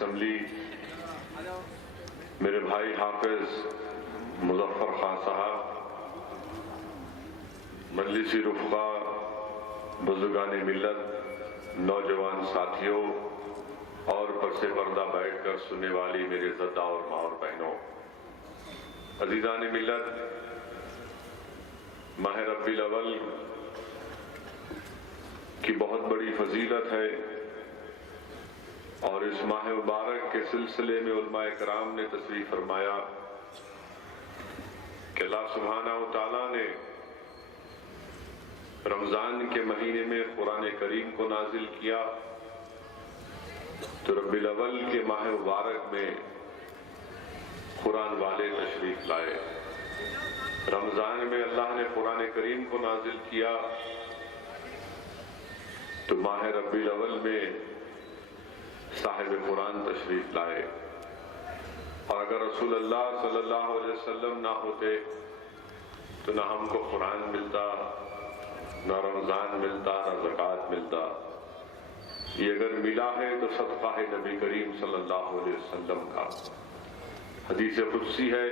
Assembly میرے بھائی حافظ مظفر خان صاحب، مجلسی رفقا، بزرگان ملت، نوجوان ساتھیوں اور پس پردہ بیٹھ کر سننے والی میرے عزیزاں اور ماں اور بہنوں، عزیزان ملت، ماہ ربیع الاول کی بہت بڑی فضیلت ہے، اور اس ماہ مبارک کے سلسلے میں علماء کرام نے تشریف فرمایا کہ اللہ سبحانہ و تعالیٰ نے رمضان کے مہینے میں قرآن کریم کو نازل کیا، تو ربیع الاول کے ماہ مبارک میں قرآن والے تشریف لائے۔ رمضان میں اللہ نے قرآن کریم کو نازل کیا تو ماہ ربیع الاول میں صاحب قرآن تشریف لائے، اور اگر رسول اللہ صلی اللہ علیہ وسلم نہ ہوتے تو نہ ہم کو قرآن ملتا، نہ رمضان ملتا، نہ زکوٰۃ ملتا۔ یہ اگر ملا ہے تو صدقہ ہے نبی کریم صلی اللہ علیہ وسلم کا۔ حدیث قدسی ہے،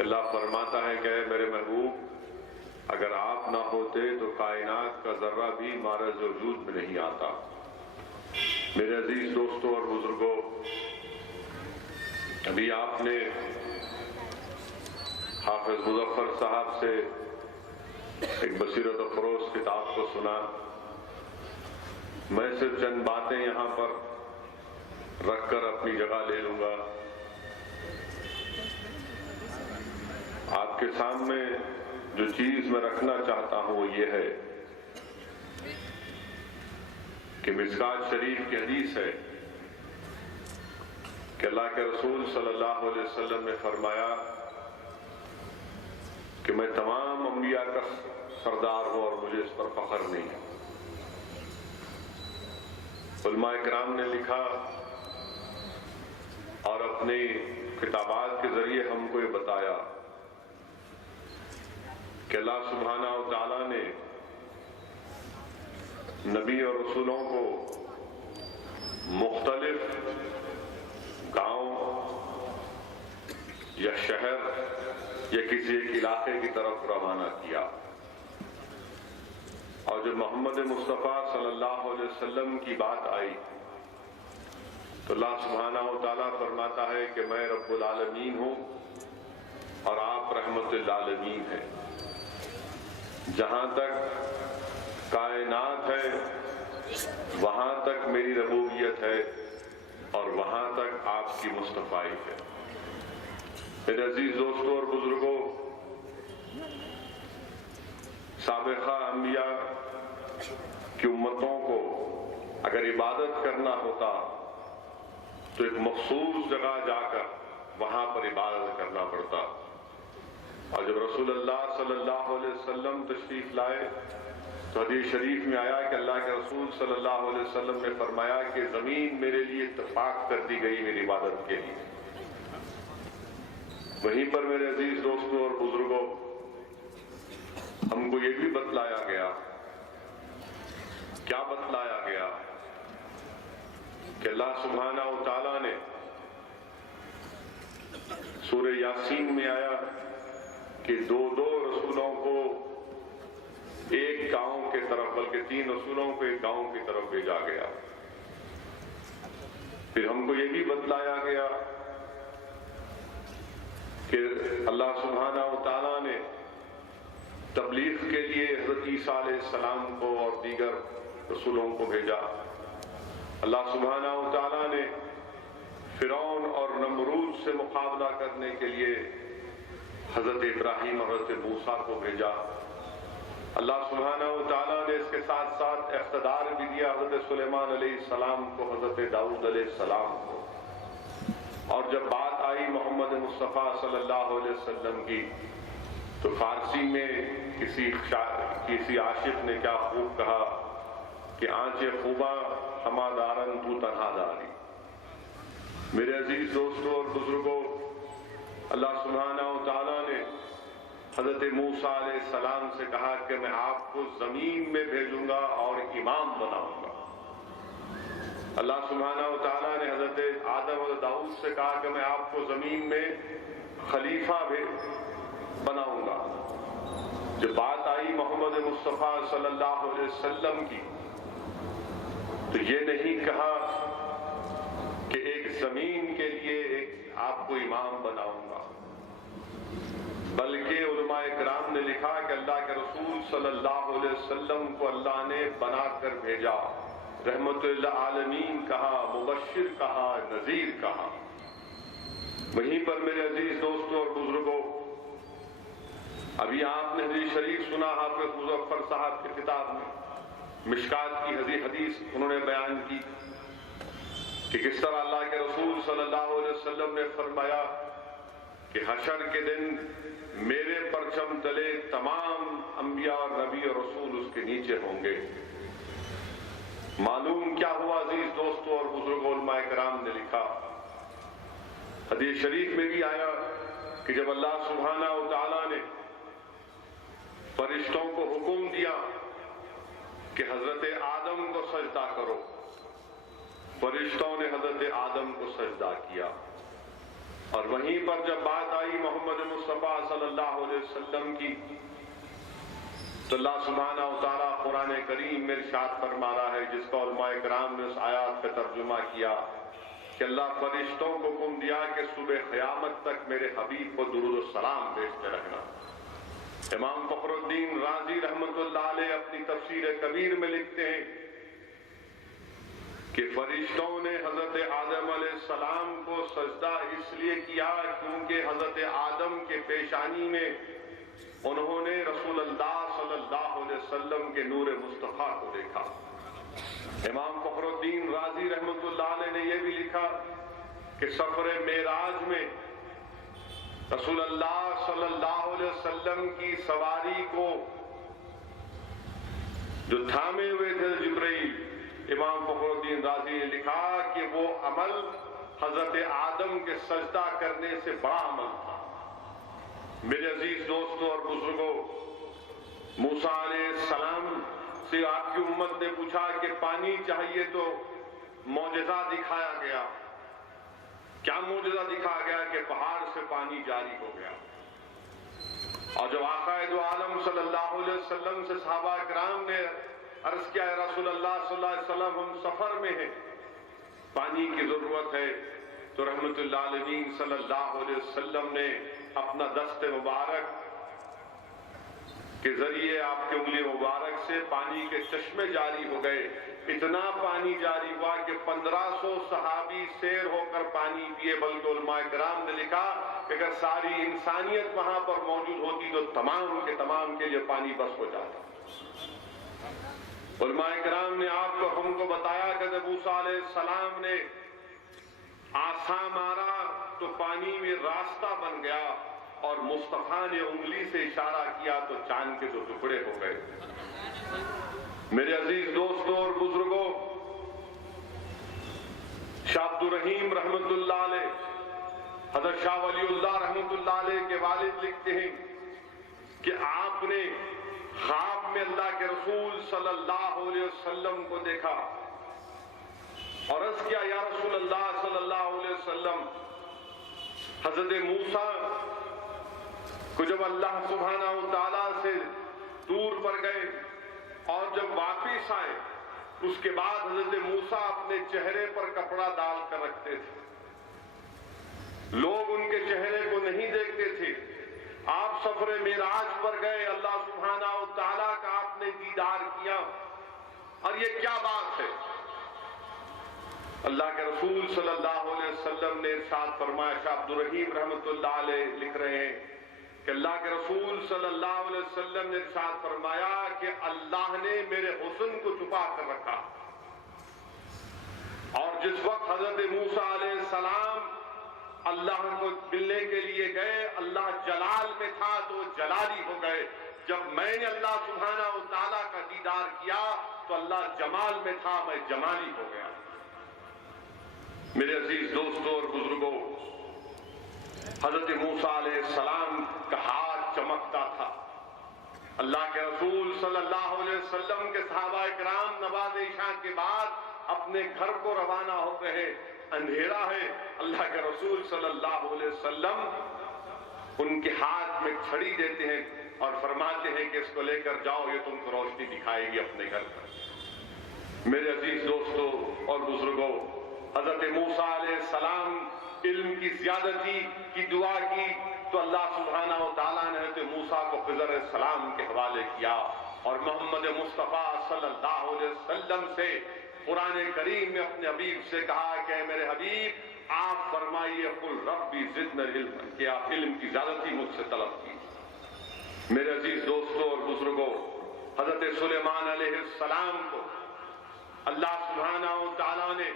اللہ فرماتا ہے کہ اے میرے محبوب، اگر آپ نہ ہوتے تو کائنات کا ذرہ بھی معرض وجود میں نہیں آتا۔ میرے عزیز دوستوں اور بزرگوں، ابھی آپ نے حافظ مظفر صاحب سے ایک بصیرت افروز کتاب کو سنا۔ میں صرف چند باتیں یہاں پر رکھ کر اپنی جگہ لے لوں گا۔ آپ کے سامنے جو چیز میں رکھنا چاہتا ہوں وہ یہ ہے کہ مشکوٰۃ شریف کی حدیث ہے کہ اللہ کے رسول صلی اللہ علیہ وسلم نے فرمایا کہ میں تمام انبیاء کا سردار ہوں اور مجھے اس پر فخر نہیں ہے۔ علماء کرام نے لکھا اور اپنی کتابات کے ذریعے ہم کو یہ بتایا کہ اللہ سبحانہ و تعالیٰ نے نبی اور رسولوں کو مختلف گاؤں یا شہر یا کسی ایک علاقے کی طرف روانہ کیا، اور جب محمد مصطفیٰ صلی اللہ علیہ وسلم کی بات آئی تو اللہ سبحانہ و تعالیٰ فرماتا ہے کہ میں رب العالمین ہوں اور آپ رحمت للعالمین ہیں۔ جہاں تک کائنات ہے وہاں تک میری ربوبیت ہے اور وہاں تک آپ کی مصطفائی ہے۔ میرے عزیز دوستوں اور بزرگوں، سابقہ انبیاء کی امتوں کو اگر عبادت کرنا ہوتا تو ایک مخصوص جگہ جا کر وہاں پر عبادت کرنا پڑتا، اور جب رسول اللہ صلی اللہ علیہ وسلم تشریف لائے تو حدیث شریف میں آیا کہ اللہ کے رسول صلی اللہ علیہ وسلم نے فرمایا کہ زمین میرے لیے اتفاق کر دی گئی میری عبادت کے لیے۔ وہیں پر میرے عزیز دوستوں اور بزرگوں، ہم کو یہ بھی بتلایا گیا، کیا بتلایا گیا کہ اللہ سبحانہ و تعالیٰ نے سورہ یاسین میں آیا کہ دو رسولوں کو ایک گاؤں کے طرف، بلکہ 3 رسولوں کو ایک گاؤں کی طرف بھیجا گیا۔ پھر ہم کو یہ بھی بتلایا گیا کہ اللہ سبحانہ و تعالیٰ نے تبلیغ کے لیے حضرت عیسیٰ علیہ السلام کو اور دیگر رسولوں کو بھیجا۔ اللہ سبحانہ و تعالیٰ نے فرعون اور نمرود سے مقابلہ کرنے کے لیے حضرت ابراہیم اور حضرت موسیٰ کو بھیجا۔ اللہ سبحانہ و تعالیٰ نے اس کے ساتھ ساتھ اقتدار بھی دیا حضرت سلیمان علیہ السلام کو، حضرت داؤد علیہ السلام کو۔ اور جب بات آئی محمد مصطفیٰ صلی اللہ علیہ وسلم کی تو فارسی میں کسی عاشق نے کیا خوب کہا کہ آنچے خوباں ہما دارن تو تنہا داری۔ میرے عزیز دوستوں اور بزرگوں، اللہ سبحانہ و تعالیٰ نے حضرت موسیٰ علیہ السلام سے کہا کہ میں آپ کو زمین میں بھیجوں گا اور امام بناؤں گا۔ اللہ سبحانہ و تعالیٰ نے حضرت آدم اور داؤد سے کہا کہ میں آپ کو زمین میں خلیفہ بھی بناؤں گا۔ جب بات آئی محمد مصطفیٰ صلی اللہ علیہ وسلم کی تو یہ نہیں کہا کہ ایک زمین کے لیے ایک آپ کو امام بناؤں گا، بلکہ علماء کرام نے لکھا کہ اللہ کے رسول صلی اللہ علیہ وسلم کو اللہ نے بنا کر بھیجا، رحمت للعالمین کہا، مبشر کہا، نذیر کہا۔ وہیں پر میرے عزیز دوستوں اور بزرگوں، ابھی آپ نے حدیث شریف سنا حافظ مظفر صاحب کے کتاب میں مشکات کی حدیث انہوں نے بیان کی کہ کس طرح اللہ کے رسول صلی اللہ علیہ وسلم نے فرمایا کہ حشر کے دن میرے پرچم تلے تمام انبیاء اور نبی اور رسول اس کے نیچے ہوں گے۔ معلوم کیا ہوا عزیز دوستوں اور بزرگوں، علماء کرام نے لکھا، حدیث شریف میں بھی آیا کہ جب اللہ سبحانہ و تعالیٰ نے فرشتوں کو حکم دیا کہ حضرت آدم کو سجدہ کرو، فرشتوں نے حضرت آدم کو سجدہ کیا، اور وہیں پر جب بات آئی محمد مصطفیٰ صلی اللہ علیہ وسلم کی تو اللہ سبحانہ و تعالیٰ قرآن کریم میں ارشاد فرما رہا ہے، جس کا علماء کرام نے اس آیات کا ترجمہ کیا کہ اللہ فرشتوں کو حکم دیا کہ صبح قیامت تک میرے حبیب کو درود و سلام بھیجتے رہنا۔ امام فخر الدین رازی رحمت اللہ علیہ اپنی تفسیر کبیر میں لکھتے ہیں کہ فرشتوں نے حضرت آدم علیہ السلام کو سجدہ اس لیے کیا کیونکہ حضرت آدم کے پیشانی میں انہوں نے رسول اللہ صلی اللہ علیہ وسلم کے نور مصطفیٰ کو دیکھا۔ امام فخر الدین رازی رحمت اللہ علیہ نے یہ بھی لکھا کہ سفر معراج میں رسول اللہ صلی اللہ علیہ وسلم کی سواری کو جو تھامے ہوئے تھے جبرائیل، امام فخر الدین رازی نے لکھا کہ وہ عمل حضرت آدم کے سجدہ کرنے سے بڑا عمل تھا۔ میرے عزیز دوستوں اور بزرگوں، موسیٰ علیہ السلام سے آپ کی امت نے پوچھا کہ پانی چاہیے تو معجزہ دکھایا گیا۔ کیا معجزہ دکھایا گیا؟ کہ پہاڑ سے پانی جاری ہو گیا۔ اور جب آقا دو عالم صلی اللہ علیہ وسلم سے صحابہ کرام نے عرض کیا ہے رسول اللہ صلی اللہ علیہ وسلم ہم سفر میں ہیں، پانی کی ضرورت ہے، تو رحمت اللہ علیہ صلی اللہ علیہ وسلم نے اپنا دست مبارک کے ذریعے آپ کے انگلی مبارک سے پانی کے چشمے جاری ہو گئے۔ اتنا پانی جاری ہوا کہ 1500 صحابی سیر ہو کر پانی پیے، بلکہ علماء کرام نے لکھا کہ اگر ساری انسانیت وہاں پر موجود ہوتی تو تمام کے تمام کے لیے پانی بس ہو جاتا۔ علماء کرام نے آپ کو ہم کو بتایا کہ جب موسیٰ علیہ السلام نے آسا مارا تو پانی میں راستہ بن گیا، اور مصطفیٰ نے انگلی سے اشارہ کیا تو چاند کے 2 ٹکڑے ہو گئے۔ میرے عزیز دوستوں اور بزرگوں، شاہ عبد الرحیم رحمت اللہ علیہ، حضرت شاہ ولی اللہ رحمت اللہ علیہ کے والد لکھتے ہیں کہ آپ نے خواب میں اللہ کے رسول صلی اللہ علیہ وسلم کو دیکھا اور عرض کیا یا رسول اللہ صلی اللہ علیہ وسلم، حضرت موسیٰ کو جب اللہ سبحانہ و تعالیٰ سے دور پر گئے اور جب واپس آئے اس کے بعد حضرت موسیٰ اپنے چہرے پر کپڑا ڈال کر رکھتے تھے، لوگ ان کے چہرے کو نہیں دیکھتے تھے۔ آپ سفر معراج پر گئے، اللہ سبحانہ و تعالیٰ کا آپ نے دیدار کیا، اور یہ کیا بات ہے؟ اللہ کے رسول صلی اللہ علیہ وسلم نے ارشاد فرمایا، شاہ عبد الرحیم رحمت اللہ علیہ لکھ رہے ہیں کہ اللہ کے رسول صلی اللہ علیہ وسلم نے ارشاد فرمایا کہ اللہ نے میرے حسن کو چھپا کر رکھا، اور جس وقت حضرت موسیٰ علیہ السلام اللہ کو ملنے کے لیے گئے، اللہ جلال میں تھا تو جلالی ہو گئے۔ جب میں نے اللہ سبحانہ و تعالیٰ کا دیدار کیا تو اللہ جمال میں تھا، میں جمالی ہو گیا۔ میرے عزیز دوستوں اور بزرگوں، حضرت موسیٰ علیہ السلام کا ہاتھ چمکتا تھا۔ اللہ کے رسول صلی اللہ علیہ وسلم کے صحابہ کرام نماز عشاء کے بعد اپنے گھر کو روانہ ہوتے ہیں، اندھیرا ہے، اللہ کے رسول صلی اللہ علیہ وسلم ان کے ہاتھ میں چھڑی دیتے ہیں اور فرماتے ہیں کہ اس کو لے کر جاؤ، یہ تم کو روشنی دکھائے گی اپنے گھر پر۔ میرے عزیز دوستوں اور بزرگوں، حضرت موسیٰ علیہ السلام علم کی زیادتی کی دعا کی تو اللہ سبحانہ و تعالیٰ نے حضرت موسیٰ کو خضر علیہ السلام کے حوالے کیا، اور محمد مصطفیٰ صلی اللہ علیہ وسلم سے قرآن کریم میں اپنے حبیب سے کہا کہ اے میرے حبیب آپ فرمائیے قل ربی زدنی علما، کہ آپ علم کی زیادتی مجھ سے طلب کیجیے۔ میرے عزیز دوستوں اور بزرگوں، حضرت سلیمان علیہ السلام کو اللہ سبحانہ و تعالیٰ نے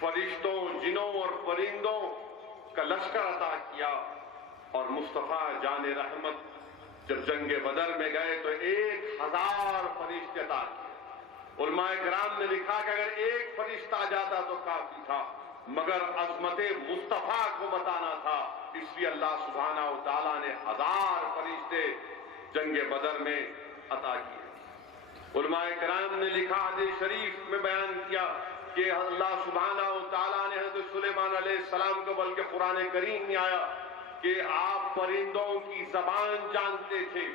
فرشتوں، جنوں اور پرندوں کا لشکر عطا کیا، اور مصطفیٰ جان رحمت جب جنگ بدر میں گئے تو 1000 فرشتے عطا کیے۔ علماء کرام نے لکھا کہ اگر ایک فرشتہ آ جاتا تو کافی تھا، مگر عظمت مصطفیٰ کو بتانا تھا، اس لیے اللہ سبحانہ و تعالیٰ نے 1000 فرشتے جنگ بدر میں عطا کیے۔ علماء کرام نے لکھا، حدیث شریف میں بیان کیا کہ اللہ سبحانہ و تعالیٰ نے حضرت سلیمان علیہ السلام کو، بلکہ قرآن کریم میں آیا کہ آپ پرندوں کی زبان جانتے تھے،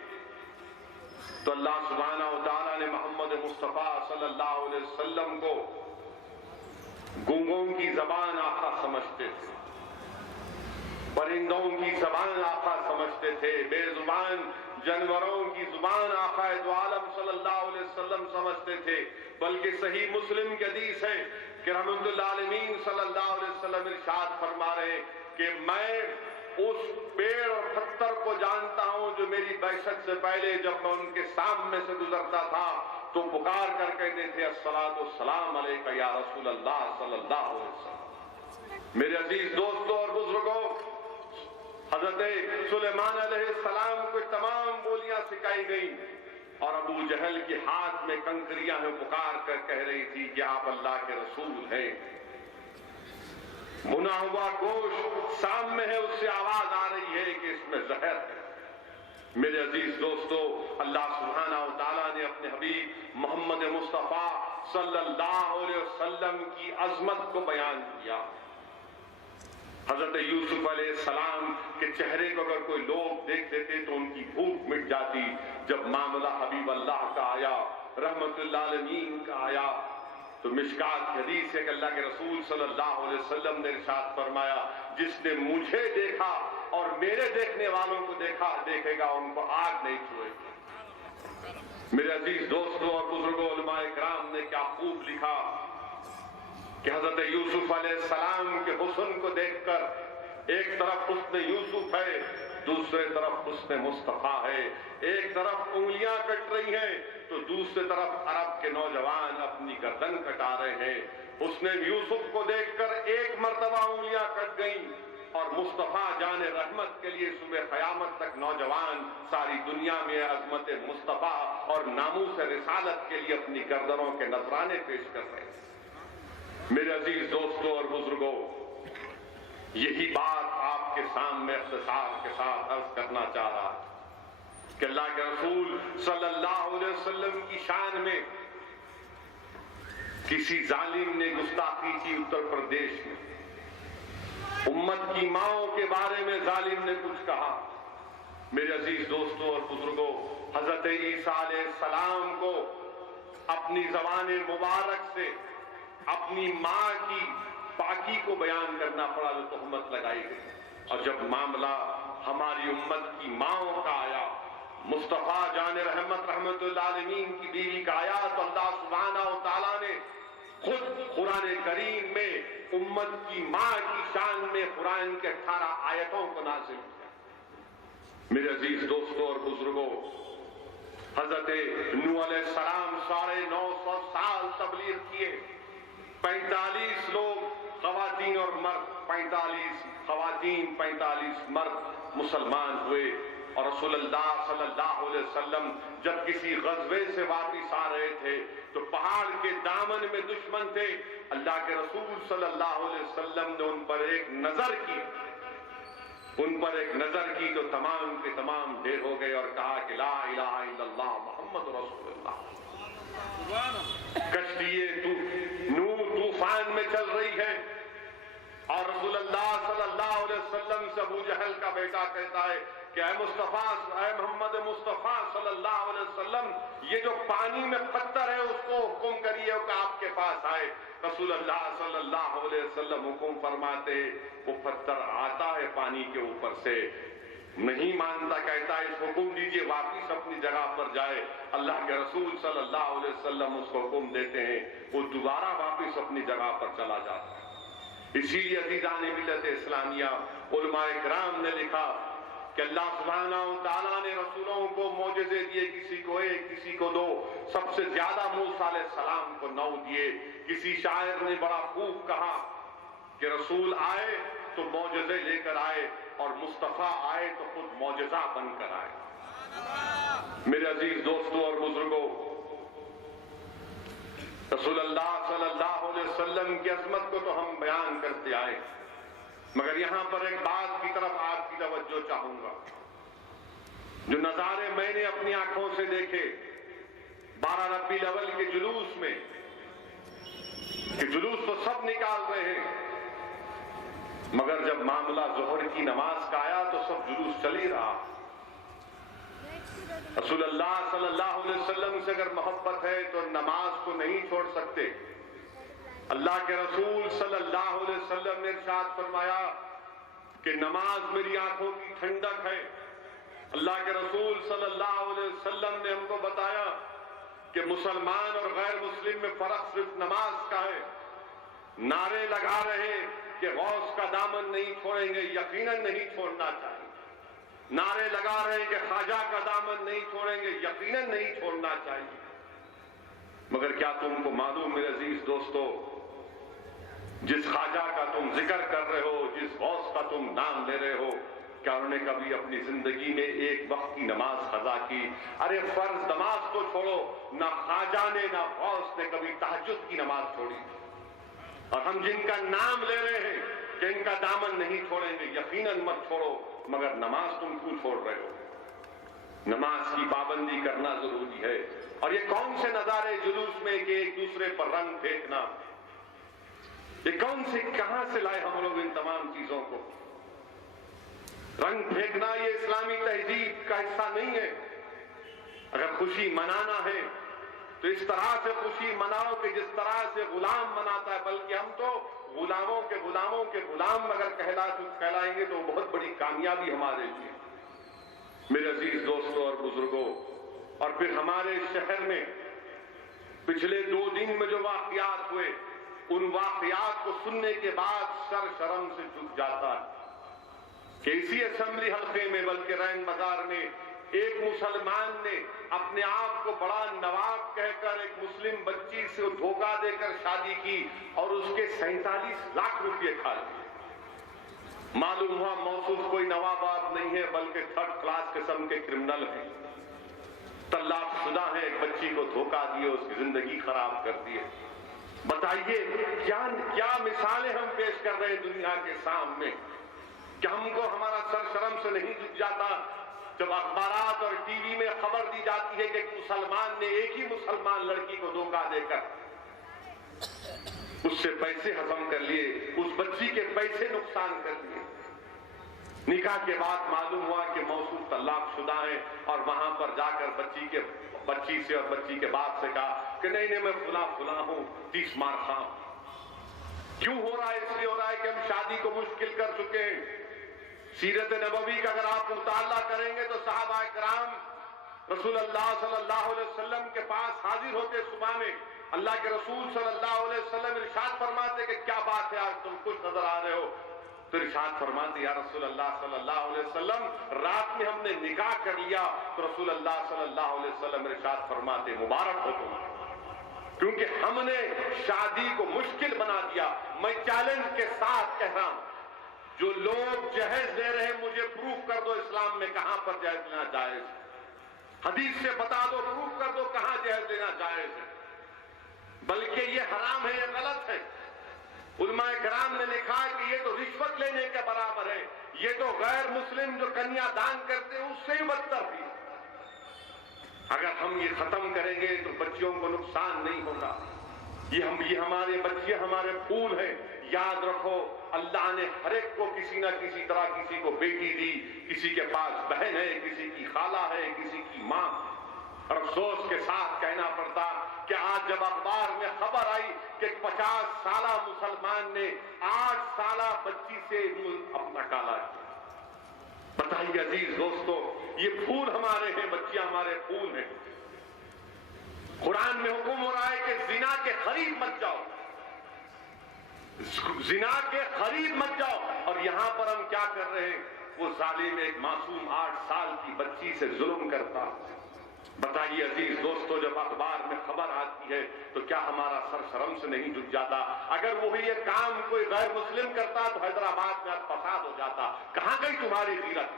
تو اللہ سبحانہ و تعالیٰ نے محمد مصطفیٰ صلی اللہ علیہ وسلم کو گونگوں کی زبان آقا سمجھتے تھے، پرندوں کی زبان آقا سمجھتے تھے، بے زبان جانوروں کی زبان آقا دو عالم صلی اللہ علیہ وسلم سمجھتے تھے۔ بلکہ صحیح مسلم کی حدیث ہے کہ رحمت اللہ عالمین صلی اللہ علیہ وسلم ارشاد فرما رہے کہ میں اس پیڑ اور پتھر کو جانتا ہوں جو میری بعثت سے پہلے جب میں ان کے سامنے سے گزرتا تھا تو پکار کر کہتے تھے الصلاۃ والسلام علیک یا رسول اللہ صلی اللہ علیہ وسلم۔ میرے عزیز دوستوں اور بزرگوں، حضرت سلیمان علیہ السلام کو تمام بولیاں سکھائی گئیں، اور ابو جہل کے ہاتھ میں کنکریاں ہیں، پکار کر کہہ رہی تھی کہ آپ اللہ کے رسول ہیں۔ بھنا ہوا گوشت سامنے ہے، اس سے آواز آ رہی ہے کہ اس میں زہر ہے۔ میرے عزیز دوستو، اللہ سبحانہ و تعالیٰ نے اپنے حبیب محمد مصطفیٰ صلی اللہ علیہ وسلم کی عظمت کو بیان کیا۔ حضرت یوسف علیہ السلام کے چہرے کو اگر کوئی لوگ دیکھتے تھے تو ان کی بھوک مٹ جاتی، جب معاملہ حبیب اللہ کا آیا، رحمت اللہ عالمین کا آیا، تو مشکات حدیث ہے کہ اللہ کے رسول صلی اللہ علیہ وسلم نے ارشاد فرمایا جس نے مجھے دیکھا اور میرے دیکھنے والوں کو دیکھے گا ان کو آگ نہیں چھوئے گی۔ میرے عزیز دوستوں اور بزرگوں، علماء کرام نے کیا خوب لکھا کہ حضرت یوسف علیہ السلام کے حسن کو دیکھ کر ایک طرف حسن یوسف ہے، دوسرے طرف حسن مصطفیٰ ہے، ایک طرف انگلیاں کٹ رہی ہیں تو دوسری طرف عرب کے نوجوان اپنی گردن کٹا رہے ہیں۔ حسن یوسف کو دیکھ کر ایک مرتبہ انگلیاں کٹ گئیں، اور مصطفیٰ جان رحمت کے لیے صبح قیامت تک نوجوان ساری دنیا میں عظمت مصطفیٰ اور ناموس رسالت کے لیے اپنی گردنوں کے نذرانے پیش کر رہے ہیں۔ میرے عزیز دوستوں اور بزرگوں، یہی بات آپ کے سامنے اختصار کے ساتھ عرض کرنا چاہ رہا کہ اللہ کے رسول صلی اللہ علیہ وسلم کی شان میں کسی ظالم نے گستاخی کی اتر پردیش میں، امت کی ماؤں کے بارے میں ظالم نے کچھ کہا۔ میرے عزیز دوستوں اور بزرگوں، حضرت عیسیٰ علیہ السلام کو اپنی زبان مبارک سے اپنی ماں کی پاکی کو بیان کرنا پڑا جو تہمت لگائی گئی، اور جب معاملہ ہماری امت کی ماؤں کا آیا، مصطفیٰ جان رحمت رحمت اللہ عالمین کی بیوی کا آیا، تو اللہ سبحانہ و تعالیٰ نے خود قرآن کریم میں امت کی ماں کی شان میں قرآن کے 18 آیتوں کو نازل کیا۔ میرے عزیز دوستوں اور بزرگوں، حضرت نوح علیہ السلام 950 سال تبلیغ کیے، 45 لوگ خواتین اور مرد، 45 خواتین 45 مرد مسلمان ہوئے، اور رسول اللہ صلی اللہ علیہ وسلم جب کسی غزوے سے واپس آ رہے تھے تو پہاڑ کے دامن میں دشمن تھے، اللہ کے رسول صلی اللہ علیہ وسلم نے ان پر ایک نظر کی تو تمام کے تمام ڈھیر ہو گئے، اور کہا کہ لا الہ الا اللہ محمد رسول اللہ۔ کشتی نوح میدان میں چل رہی ہے اور رسول اللہ صلی اللہ علیہ وسلم سے ابو جہل کا بیٹا کہتا ہے کہ اے مصطفیٰ، اے محمد مصطفیٰ صلی اللہ علیہ وسلم، یہ جو پانی میں پتھر ہے اس کو حکم کریے کہ آپ کے پاس آئے۔ رسول اللہ صلی اللہ علیہ وسلم حکم فرماتے، وہ پتھر آتا ہے پانی کے اوپر سے، نہیں مانتا، کہتا ہے اس حکم دیجئے واپس اپنی جگہ پر جائے۔ اللہ کے رسول صلی اللہ علیہ وسلم اس کو حکم دیتے ہیں، وہ دوبارہ واپس اپنی جگہ پر چلا جاتا ہے۔ اسی لیے عزیزان ملت اسلامیہ، علماء کرام نے لکھا کہ اللہ سبحانہ و تعالیٰ نے رسولوں کو معجزے دیے، کسی کو ایک، کسی کو دو، سب سے زیادہ موسیٰ علیہ السلام کو 9 دیے۔ کسی شاعر نے بڑا خوب کہا کہ رسول آئے تو معجزے لے کر آئے اور مصطفیٰ آئے تو خود معجزہ بن کر آئے۔ میرے عزیز دوستوں اور بزرگوں، رسول اللہ صلی اللہ علیہ وسلم کی عظمت کو تو ہم بیان کرتے آئے، مگر یہاں پر ایک بات کی طرف آپ کی توجہ چاہوں گا۔ جو نظارے میں نے اپنی آنکھوں سے دیکھے 12 ربیع الاول کے جلوس میں، کہ جلوس تو سب نکال رہے ہیں، مگر جب معاملہ ظہر کی نماز کا آیا تو سب جلوس چل ہی رہا۔ رسول اللہ صلی اللہ علیہ وسلم سے اگر محبت ہے تو نماز کو نہیں چھوڑ سکتے۔ اللہ کے رسول صلی اللہ علیہ وسلم نے ارشاد فرمایا کہ نماز میری آنکھوں کی ٹھنڈک ہے۔ اللہ کے رسول صلی اللہ علیہ وسلم نے ہم کو بتایا کہ مسلمان اور غیر مسلم میں فرق صرف نماز کا ہے۔ نعرے لگا رہے کہ غوث کا دامن نہیں چھوڑیں گے، یقیناً نہیں چھوڑنا چاہیے۔ نعرے لگا رہے کہ خواجہ کا دامن نہیں چھوڑیں گے، یقیناً نہیں چھوڑنا چاہیے۔ مگر کیا تم کو معلوم میرے عزیز دوستو، جس خواجہ کا تم ذکر کر رہے ہو، جس غوث کا تم نام لے رہے ہو، کیا انہوں نے کبھی اپنی زندگی میں ایک وقت کی نماز قضا کی؟ ارے فرض نماز کو چھوڑو، نہ خواجہ نے نہ غوث نے کبھی تہجد کی نماز چھوڑی۔ اور ہم جن کا نام لے رہے ہیں کہ ان کا دامن نہیں چھوڑیں گے، یقیناً مت چھوڑو، مگر نماز تم کیوں چھوڑ رہے ہو؟ نماز کی پابندی کرنا ضروری ہے۔ اور یہ کون سے نظارے جلوس میں کہ ایک دوسرے پر رنگ پھینکنا، یہ کون سے کہاں سے لائے ہم لوگ ان تمام چیزوں کو؟ رنگ پھینکنا یہ اسلامی تہذیب کا حصہ نہیں ہے۔ اگر خوشی منانا ہے تو اس طرح سے خوشی مناؤ کہ جس طرح سے غلام مناتا ہے، بلکہ ہم تو غلاموں کے غلام اگر کہلائیں گے تو بہت بڑی کامیابی ہمارے لیے۔ میرے عزیز دوستوں اور بزرگوں، اور پھر ہمارے شہر میں پچھلے 2 دن میں جو واقعات ہوئے، ان واقعات کو سننے کے بعد سر شرم سے جھک جاتا ہے کہ اسی اسمبلی حلقے میں بلکہ رین بازار میں ایک مسلمان نے اپنے آپ کو بڑا نواب کہہ کر ایک مسلم بچی سے دھوکہ دے کر شادی کی اور اس کے 47 لاکھ روپے کھا لیے۔ معلوم ہوا موصوف کوئی نواب آپ نہیں ہے بلکہ 3rd کلاس قسم کے کرمنل ہیں، طلاق شدہ ہے، ایک بچی کو دھوکہ دیے، اس کی زندگی خراب کر دیے۔ بتائیے کیا مثالیں ہم پیش کر رہے ہیں دنیا کے سامنے کہ ہم کو ہمارا سر شرم سے نہیں جھک جاتا جب اخبارات اور ٹی وی میں خبر دی جاتی ہے کہ ایک مسلمان نے ایک ہی مسلمان لڑکی کو دھوکہ دے کر اس سے پیسے ہضم کر لیے، اس بچی کے پیسے نقصان کر لیے۔ نکاح کے بعد معلوم ہوا کہ موصوف طلاق شدہ ہے، اور وہاں پر جا کر بچی سے اور بچی کے باپ سے کہا کہ نہیں میں فلاں ہوں، 30 مار خام۔ کیوں ہو رہا ہے؟ اس لیے ہو رہا ہے کہ ہم شادی کو مشکل کر چکے ہیں۔ سیرت نبوی کا اگر آپ مطالعہ کریں گے تو صحابہ کرام رسول اللہ صلی اللہ علیہ وسلم کے پاس حاضر ہوتے صبح میں، اللہ کے رسول صلی اللہ علیہ وسلم ارشاد فرماتے کہ کیا بات ہے آج تم خوش نظر آ رہے ہو؟ تو ارشاد فرماتے یا رسول اللہ صلی اللہ علیہ وسلم رات میں ہم نے نکاح کر لیا۔ تو رسول اللہ صلی اللہ علیہ وسلم ارشاد فرماتے مبارک ہو تم، کیونکہ ہم نے شادی کو مشکل بنا دیا۔ میں چیلنج کے ساتھ کہہ رہا ہوں، جو لوگ جہیز دے رہے ہیں مجھے پروف کر دو اسلام میں کہاں پر جہیز دینا جائز ہے، حدیث سے بتا دو، پروف کر دو کہاں جہیز دینا جائز ہے، بلکہ یہ حرام ہے، یہ غلط ہے۔ علماء کرام نے لکھا ہے کہ یہ تو رشوت لینے کے برابر ہے، یہ تو غیر مسلم جو کنیا دان کرتے ہیں اس سے ہی بدتر بھی۔ اگر ہم یہ ختم کریں گے تو بچیوں کو نقصان نہیں ہوگا، یہ ہمارے بچے ہمارے پھول ہیں. یاد رکھو اللہ نے ہر ایک کو کسی نہ کسی طرح کسی کو بیٹی دی, کسی کے پاس بہن ہے, کسی کی خالہ ہے, کسی کی ماں. اور افسوس کے ساتھ کہنا پڑتا کہ آج جب اخبار میں خبر آئی کہ 50 سالہ مسلمان نے 8 سالہ بچی سے اپنا کالا کیا. بتائیے عزیز دوستو, یہ پھول ہمارے ہیں, بچیاں ہمارے پھول ہیں. قرآن میں حکم ہو رہا ہے کہ زنا کے قریب مت جاؤ, زنا کے قریب مت جاؤ. اور یہاں پر ہم کیا کر رہے ہیں؟ وہ ظالم ایک معصوم 8 سال کی بچی سے ظلم کرتا. بتائیے عزیز دوستو, جب اخبار میں خبر آتی ہے تو کیا ہمارا سر شرم سے نہیں جھک جاتا؟ اگر وہی یہ کام کوئی غیر مسلم کرتا تو حیدرآباد میں فساد ہو جاتا. کہاں گئی تمہاری غیرت؟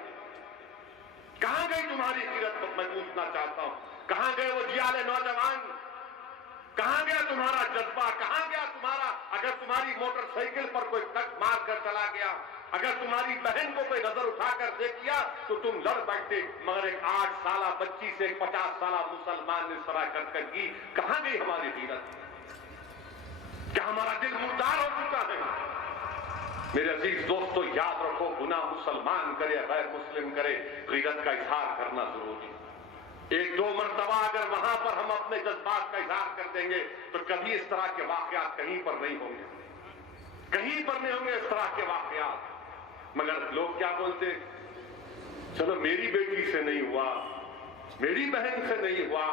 کہاں گئی تمہاری غیرت؟ میں پوچھنا چاہتا ہوں, کہاں گئے وہ جیالے نوجوان؟ کہاں گیا تمہارا جذبہ؟ کہاں گیا تمہارا؟ اگر تمہاری موٹر سائیکل پر کوئی کٹ مار کر چلا گیا, اگر تمہاری بہن کو کوئی نظر اٹھا کر دیکھ لیا تو تم لڑ بیٹھتے, مگر ایک 8 سالہ بچی سے ایک 50 سالہ مسلمان نے شراکت کر کی. کہاں گئی ہماری غیرت؟ کیا ہمارا دل مردار ہو چکا ہے؟ میرے عزیز دوستو, یاد رکھو گناہ مسلمان کرے غیر مسلم کرے, غیرت کا اظہار کرنا ضروری. 1-2 مرتبہ اگر وہاں پر ہم اپنے جذبات کا اظہار کر دیں گے تو کبھی اس طرح کے واقعات کہیں پر نہیں ہوں گے, کہیں پر نہیں ہوں گے اس طرح کے واقعات. مگر لوگ کیا بولتے, چلو میری بیٹی سے نہیں ہوا, میری بہن سے نہیں ہوا,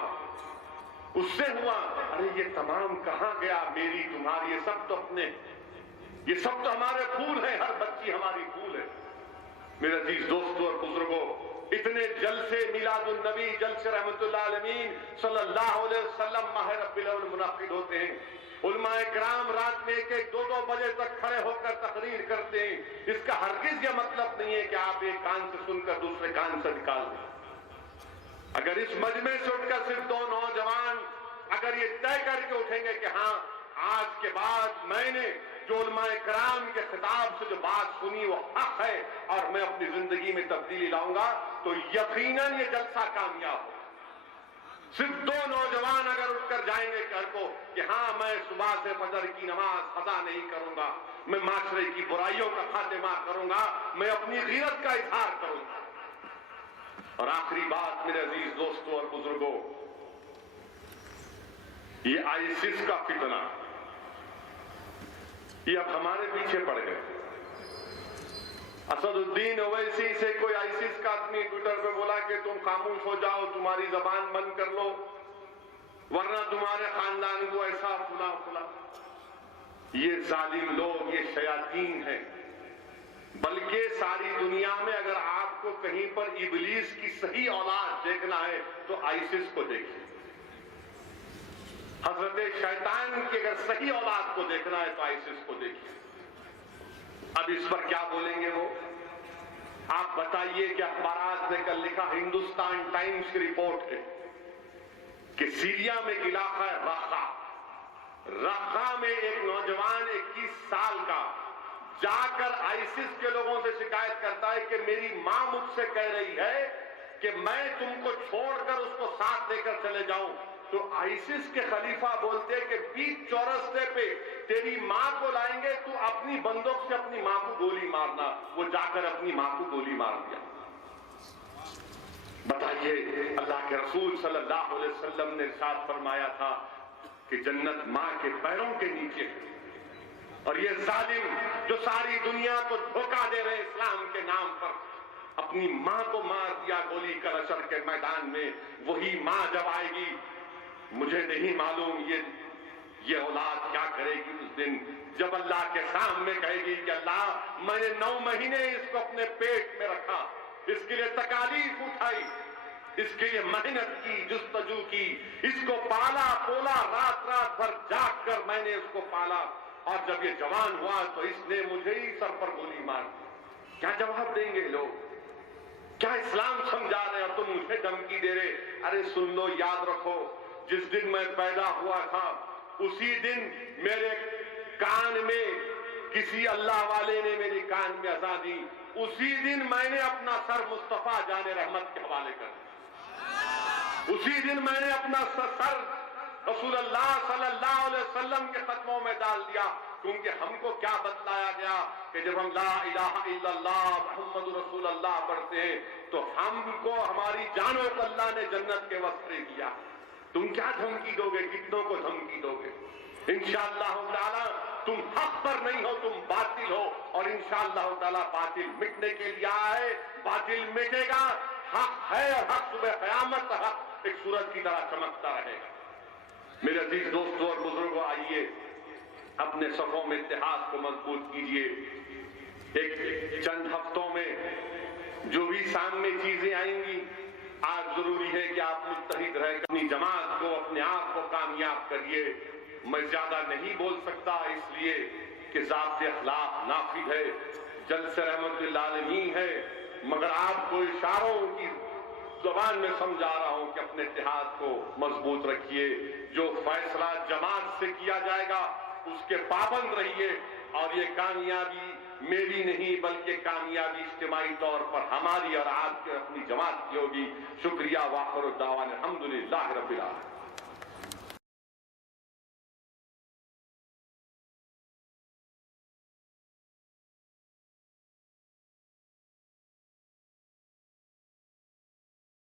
اس سے ہوا. ارے یہ تمام کہاں گیا؟ میری تمہاری, یہ سب تو اپنے, یہ سب تو ہمارے پھول ہیں, ہر بچی ہماری پھول ہے. میرے عزیز دوستوں اور بزرگوں, اتنے جلسے میلاد النبی, جلسے رحمت اللہ علیہ صلی اللہ علیہ وسلم ماہ ربیع الاول منعقد ہوتے ہیں. علماء کرام رات میں 1-2 بجے تک کھڑے ہو کر تقریر کرتے ہیں. اس کا ہرگز یہ مطلب نہیں ہے کہ آپ ایک کان سے سن کر دوسرے کان سے نکال دیں. اگر اس مجمع سے اٹھ کر صرف 2 نوجوان اگر یہ طے کر کے اٹھیں گے کہ ہاں آج کے بعد میں نے جو علماء کرام کے خطاب سے جو بات سنی وہ حق ہے اور میں اپنی زندگی میں تبدیلی لاؤں گا, تو یقیناً یہ جلسہ کامیاب ہو. صرف 2 نوجوان اگر اٹھ کر جائیں گے گھر کو کہ ہاں میں صبح سے فجر کی نماز قضا نہیں کروں گا, میں معاشرے کی برائیوں کا خاتمہ کروں گا, میں اپنی غیرت کا اظہار کروں گا. اور آخری بات میرے عزیز دوستوں اور بزرگوں, یہ آئیسس کا فتنہ یہ اب ہمارے پیچھے پڑ گئے. اسد الدین اویسی سے کوئی آئیسس کا آدمی ٹویٹر پہ بولا کہ تم خاموش ہو جاؤ, تمہاری زبان بند کر لو, ورنہ تمہارے خاندان کو ایسا فلاں. یہ ظالم لوگ, یہ شیاطین ہیں. بلکہ ساری دنیا میں اگر آپ کو کہیں پر ابلیس کی صحیح اولاد دیکھنا ہے تو آئیسس کو دیکھیں. حضرت شیطان کی اگر صحیح اولاد کو دیکھنا ہے تو آئیسس کو دیکھیں. اب اس پر کیا بولیں گے وہ؟ آپ بتائیے کہ اخبارات نے کل لکھا, ہندوستان ٹائمز کی رپورٹ ہے کہ سیریا میں ایک علاقہ ہے رقہ میں ایک نوجوان 21 سال کا جا کر آئیسس کے لوگوں سے شکایت کرتا ہے کہ میری ماں مجھ سے کہہ رہی ہے کہ میں تم کو چھوڑ کر اس کو ساتھ لے کر چلے جاؤں. تو آئیسس کے خلیفہ بولتے کہ 20 چورستے پہ تیری ماں کو لائیں گے, تو اپنی بندوق سے اپنی ماں کو گولی مارنا. وہ جا کر اپنی ماں کو گولی مار دیا. بتائیے, اللہ کے رسول صلی اللہ علیہ وسلم نے ارشاد فرمایا تھا کہ جنت ماں کے پیروں کے نیچے ہے. اور یہ ظالم جو ساری دنیا کو دھوکہ دے رہے اسلام کے نام پر, اپنی ماں کو مار دیا گولی کر حشر کے میدان میں. وہی ماں جب آئے گی, مجھے نہیں معلوم یہ اولاد کیا کرے گی اس دن جب اللہ کے سامنے کہے گی کہ اللہ میں نے 9 مہینے اس کو اپنے پیٹ میں رکھا, اس کے لیے تکالیف اٹھائی, اس کے لیے محنت کی, جستجو کی, اس کو پالا پولا, رات رات بھر جاگ کر میں نے اس کو پالا, اور جب یہ جوان ہوا تو اس نے مجھے ہی سر پر گولی مار دی. کیا جواب دیں گے لوگ؟ کیا اسلام سمجھا رہے اور تم مجھے دھمکی دے رہے؟ ارے سن لو, یاد رکھو, جس دن میں پیدا ہوا تھا اسی دن میرے کان میں کسی اللہ والے نے میری کان میں اذان دی, اسی دن میں نے اپنا سر مصطفیٰ جان رحمت کے حوالے کر دیا. اسی دن میں نے اپنا سر رسول اللہ صلی اللہ علیہ وسلم کے قدموں میں ڈال دیا، کیونکہ ہم کو کیا بتلایا گیا کہ جب ہم لا الہ الا اللہ محمد رسول اللہ پڑھتے ہیں تو ہم کو ہماری جانوں کو اللہ نے جنت کے واسطے کیا۔ تم کیا دھمکی دو گے؟ کتنوں کو دھمکی دو گے؟ انشاءاللہ تعالی تم حق پر نہیں ہو، تم باطل ہو، اور انشاءاللہ تعالی باطل مٹنے کے لیے آئے، باطل مٹے گا، حق ہے، اور حق صبح قیامت کا حق ایک سورج کی طرح چمکتا رہے گا۔ میرے عزیز دوستوں اور بزرگوں، آئیے اپنے صفوں میں اتحاد کو مضبوط کیجیے۔ ایک چند ہفتوں میں جو بھی سامنے چیزیں آئیں گی، آج ضروری ہے کہ آپ متحد رہیں، اپنی جماعت کو، اپنے آپ کو کامیاب کریے۔ میں زیادہ نہیں بول سکتا اس لیے کہ ضابط اخلاق نافذ ہے، جلسہ رحمت للعالمین ہے، مگر آپ کو اشاروں کی زبان میں سمجھا رہا ہوں کہ اپنے اتحاد کو مضبوط رکھیے۔ جو فیصلہ جماعت سے کیا جائے گا اس کے پابند رہیے، اور یہ کامیابی میری نہیں بلکہ کامیابی اجتماعی طور پر ہماری اور آپ کے اپنی جماعت کی ہوگی۔ شکریہ، وآخر دعوانا الحمدللہ رب العالمین۔